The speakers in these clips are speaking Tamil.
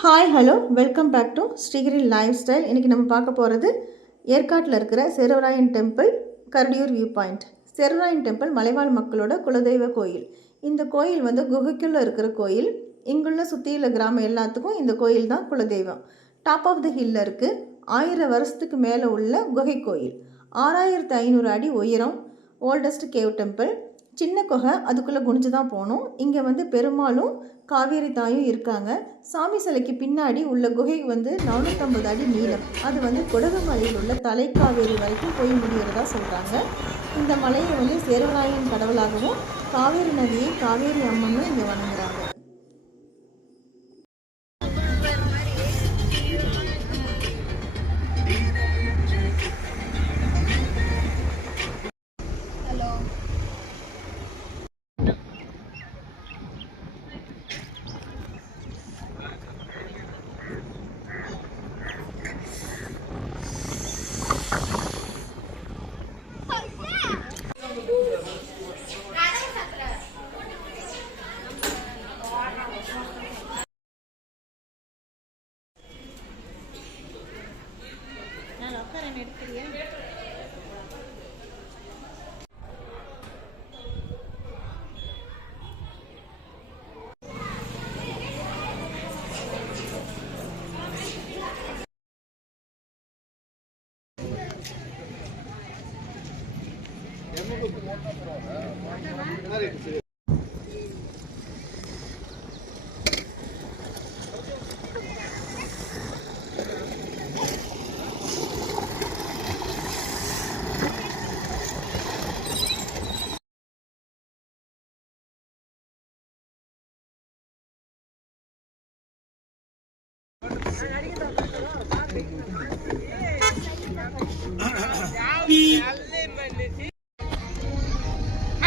Hi hello welcome back to Srigiri lifestyle. இன்றைக்கி நம்ம பார்க்க போகிறது ஏற்காட்டில் இருக்கிற Servarayan temple, Karadiyur view point. Servarayan temple மலைவாழ் மக்களோட குலதெய்வ கோயில். இந்த கோயில் குகைக்குள்ளே இருக்கிற கோயில். இங்குள்ள சுற்றியுள்ள கிராமம் எல்லாத்துக்கும் இந்த கோயில் தான் குலதெய்வம். டாப் ஆஃப் த ஹில்லில் இருக்குது. 1000 வருஷத்துக்கு மேலே உள்ள குகை கோயில். 6500 அடி உயரம். Oldest cave temple. சின்ன குகை, அதுக்குள்ளே குனிஞ்சு தான் போகணும். இங்கே பெருமாளும் காவேரி தாயும் இருக்காங்க. சாமி சிலைக்கு பின்னாடி உள்ள குகை 450 அடி நீளம். அது குடகு மலையில் உள்ள தலைக்காவேரி வரைக்கும் போய் முடிகிறதா சொல்கிறாங்க. இந்த மலையை சேர்வராயன் கடவுளாகவும் காவேரி நதியை காவேரி அம்மனும் இங்கே வணங்குறாங்க.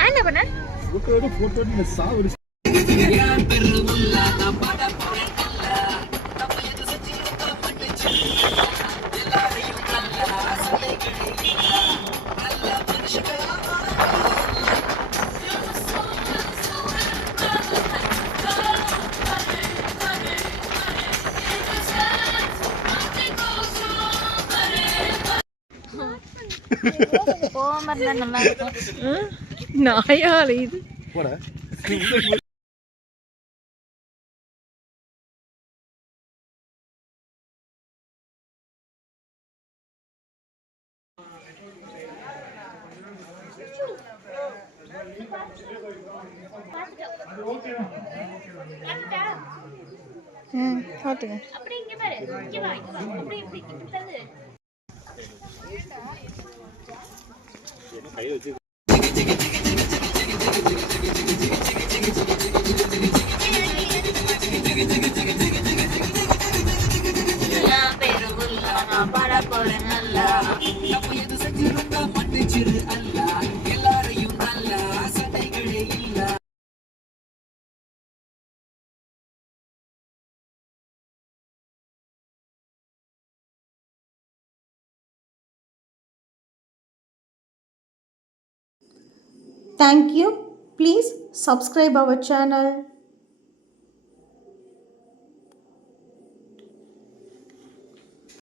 என்ன பண்ண போட்டோ சாவு நாயால இது போட கை வச்சு Thank you. Please subscribe our channel.